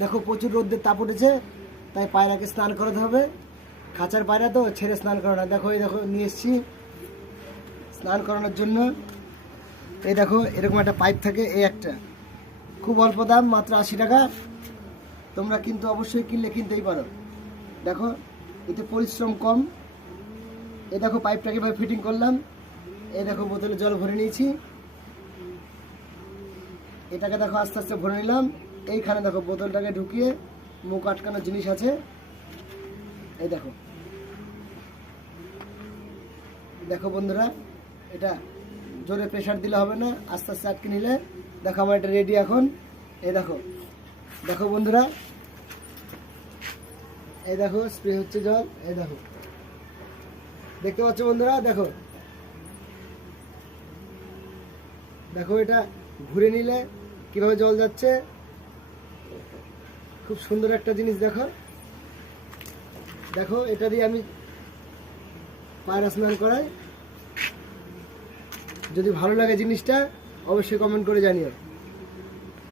দেখো প্রচুর রোদ্রের তাপ উঠেছে, তাই পায়রাকে স্নান করাতে হবে। খাঁচার পায়রা তো ছেড়ে স্নান করানো না। দেখো এই দেখো নিয়ে এসেছি স্নান করানোর জন্য। এই দেখো এরকম একটা পাইপ থাকে, এই একটা খুব অল্প দাম, মাত্র 80 টাকা। তোমরা কিন্তু অবশ্যই কিনতেই পারো। দেখো এতে পরিশ্রম কম। এই দেখো পাইপটাকে এভাবে ফিটিং করলাম। এই দেখো বোতলে জল ভরে নিয়েছি। এটাকে দেখো আস্তে আস্তে ভরে নিলাম। এইখানে দেখো বোতলটাকে ঢুকিয়ে মুখ আটকানোর জিনিস আছে। এই দেখো দেখো বন্ধুরা, এটা জোরে প্রেশার দিলে হবে না, আস্তে আস্তে আটকে নিলে। দেখো আমার এটা রেডি এখন। এই দেখো দেখো বন্ধুরা, এই দেখো স্প্রে হচ্ছে জল। এই দেখো দেখতে পাচ্ছ বন্ধুরা, দেখো দেখো এটা ঘুরে নিলে কিভাবে জল যাচ্ছে। খুব সুন্দর একটা জিনিস। দেখো দেখো এটা দিয়ে আমি পায়রা স্নান করাই। যদি ভালো লাগে জিনিসটা অবশ্যই কমেন্ট করে জানিও।